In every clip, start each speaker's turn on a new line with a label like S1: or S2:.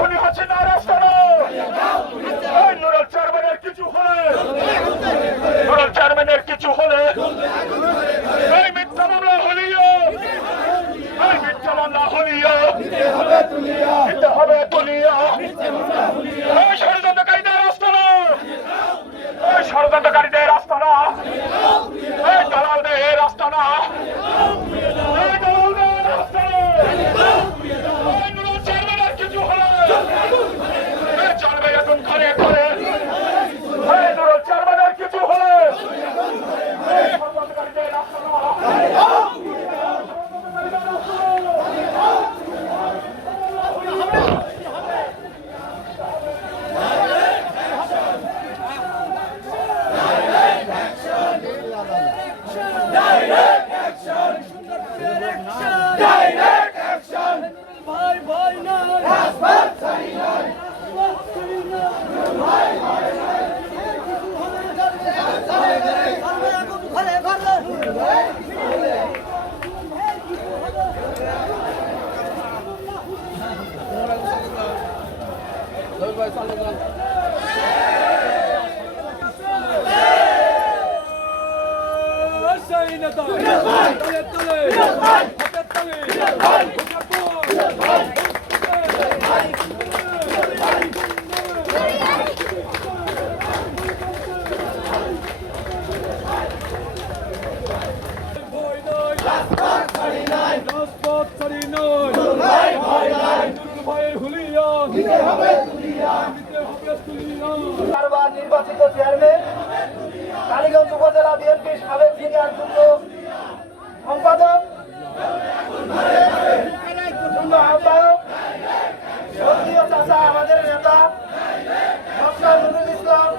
S1: উনি হচ্ছে না রাস্তানো এই নুরুল চেয়ারম্যানের কিছু হলে, নুরুল চেয়ারম্যানের কিছু ষড়যন্ত্রকারীদের রাস্তানো এই ষড়যন্ত্রকারীদের রাস্তানা এই দালালদের রাস্তানা এই দালালদের রাস্তানা এই নুরুল চেয়ারম্যানের কিছু হলে এই চলবে এখন ঘরে ঘরে এই নুরুল চেয়ারম্যানের কিছু হলে এই ষড়যন্ত্রকারীদের রাস্তানা
S2: ভাই ভাই না রাজপথ ছাড়ি নাই ভাই ভাই নাই ঘরে ঘরে
S3: সেই নেতা তলে তলে হাতে তলে
S2: বারবার নির্বাচিত চেয়ারম্যান কালীগঞ্জ উপজেলা বিএনপির সাবেক সিনিয়র যুগ্ম সম্পাদক, যুগ্ম আহ্বায়ক আমাদের নেতা ইসলাম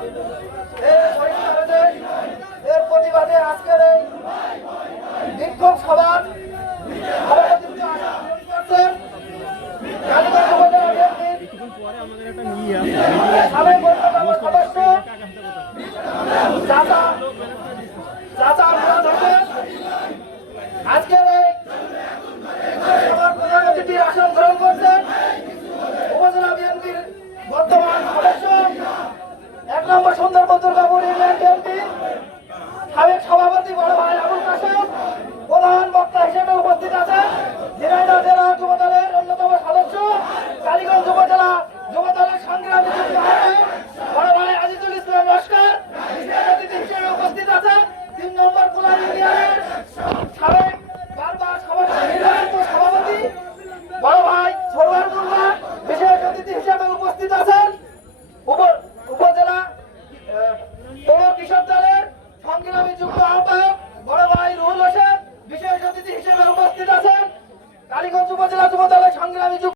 S2: এর প্রতিবাদে আজকের এই বিক্ষোভ সভার সভাপতিত্ব করছেন কালীগঞ্জ উপজেলা বিএনপির সাবেক অন্যতম সদস্য চাচা চাচা মুরাদ হোসেন আজকের এই আমার প্রধান অতিথির আসন উপজেলা বিএনপির বর্তমান সদস্য। এক নম্বর সুন্দরবন